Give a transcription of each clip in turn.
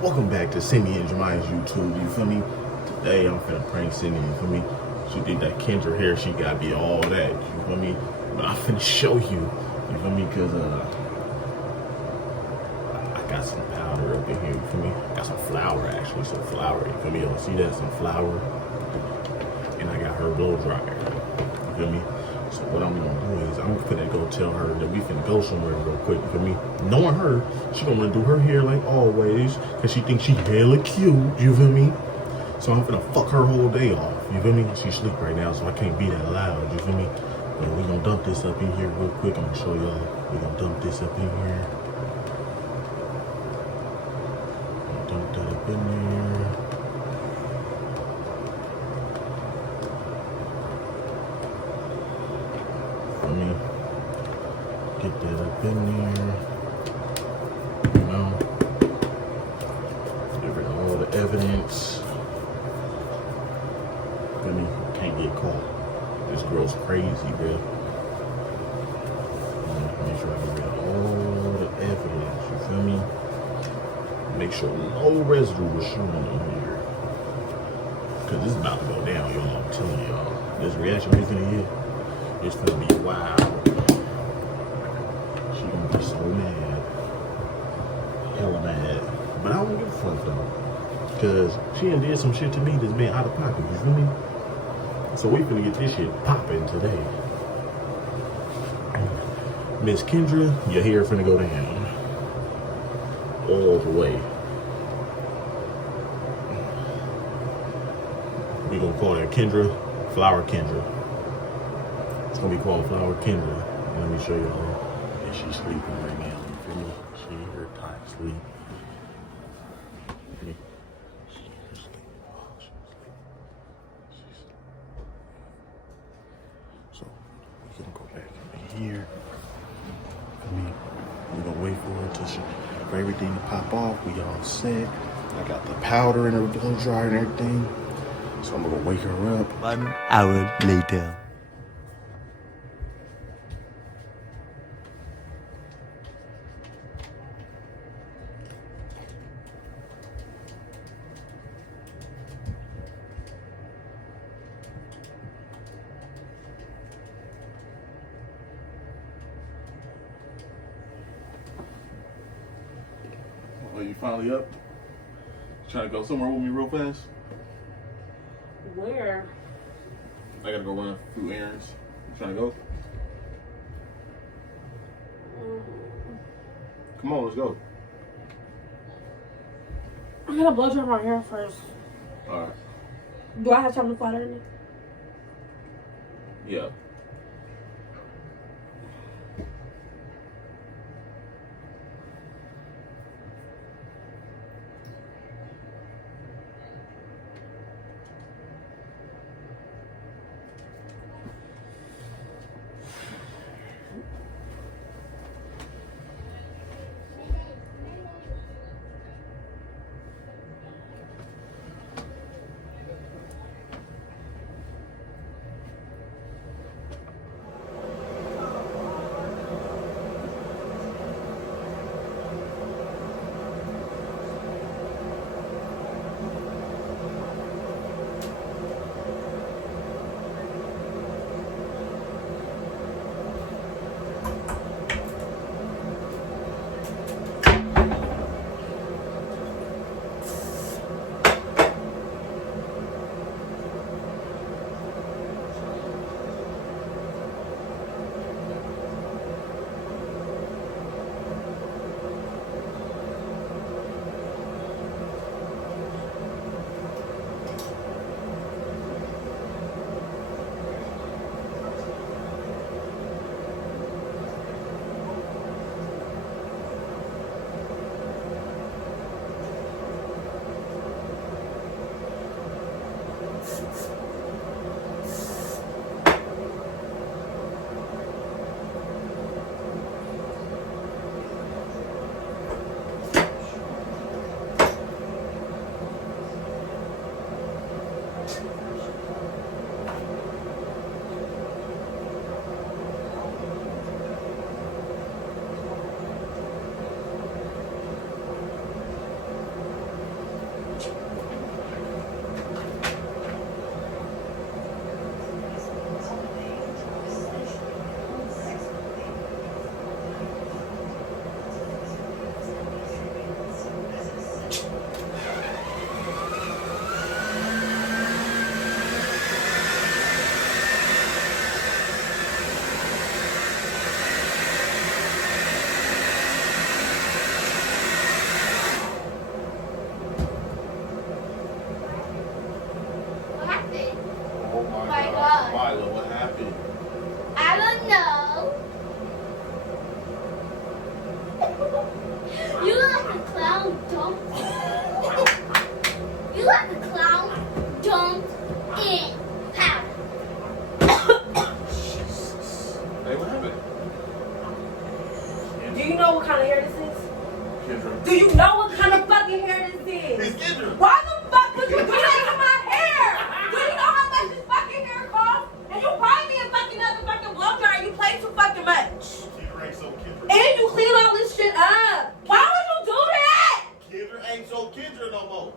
Welcome back to Cindy and Jamiah's YouTube, you feel me? Today I'm finna prank Cindy, you feel me? She did that Kendra hair, she got me all that, you feel me? But I'm finna show you feel me? Cause I got some powder up in here, you feel me? I got some flour actually, some flour, you feel me? Y'all see that? Some flour. And I got her blow dryer, you feel me? So what I'm gonna do is I'm finna go tell her that we finna go somewhere real quick, you feel me? Knowing her, she gonna wanna do her hair like always, cause she thinks she hella cute, you feel me? So I'm finna fuck her whole day off, you feel me? She's asleep right now, so I can't be that loud, you feel me? But we gonna dump this up in here real quick. I'm gonna show y'all. We gonna dump this up in here. Dump that up in there. Let me get that up in there. You know, give her all the evidence. Let me can't get caught. This girl's crazy, bro. Make sure I get rid of all the evidence. You feel me? Make sure no residue was showing in here. Cause this is about to go down, y'all. I'm telling y'all. This reaction we're gonna get, it's gonna be wild. She gonna be so mad. Hella mad. But I don't give a fuck though. Cause she done did some shit to me that's been out of pocket, you feel me? So we finna get this shit popping today. Miss Kendra, your hair finna go down. All the way. We gonna call that Kendra, Flower Kendra. It's gonna be called Flower Kendra. And let me show y'all. And she's sleeping right now. You feel me? She in her tight sleep. She in her sleep. So we gonna go back in here. We're gonna wait for her for everything to pop off. We all set. I got the powder in her blow dryer and everything. So I'm gonna wake her up. 1 hour later. Oh, you finally up? Trying to go somewhere with me real fast? Where? I gotta go run a few errands. You trying to go? Come on, let's go. I gotta blow dry my hair first. Alright. Do I have time to fly in it? Yeah. Lila, what happened? I don't know. You look like a clown dumped. You look like a clown dumped in powder. Jesus. Hey, what happened? Do you know what kind of hair this is? Kendra. Do you know what kind of fucking hair this is? It's Kendra. Why the fuck would you do that to my hair? Do you know how much this fucking hair costs? And you buy me a fucking other fucking blow dryer and you play too fucking much. Kendra ain't so Kendra. And you clean all this shit up. Why would you do that? Kendra ain't so Kendra no more.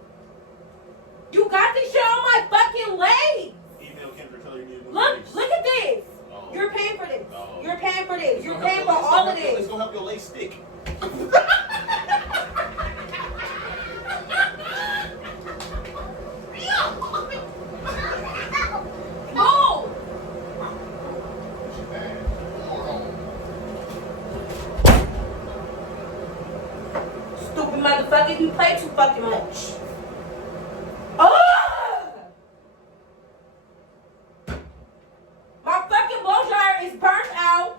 You got this shit on my fucking legs. Email Kendra, tell her you need a new Look lace. at this. Oh. You're paying for this. Oh. You're paying for this. It's You're gonna help paying your- for it's all gonna of help your- this. It's gonna help your lace stick. Move. Stupid motherfucker, you play too fucking much. My fucking blow dryer is burnt out.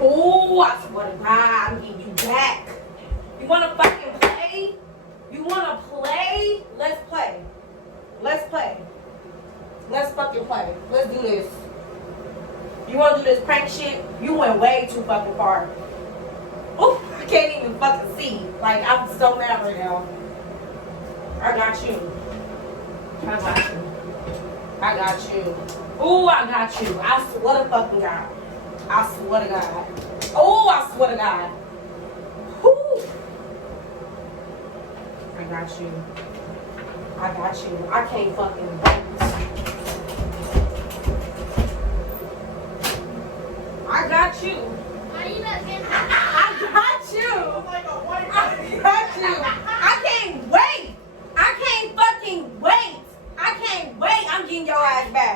Oh, I swear to God, I'm getting you back. You wanna fucking play? You wanna play? Let's play. Let's play. Let's fucking play. Let's do this. You wanna do this prank shit? You went way too fucking far. Oh, I can't even fucking see. Like, I'm so mad right now. I got you. I got you. I got you. Oh, I got you. I swear to fucking God. I swear to God. Oh, I swear to God. Whew. I got you. I got you. I can't fucking wait. I got you. Why you not getting I got you. I got you. I can't wait. I can't fucking wait. I can't wait. I'm getting your ass back.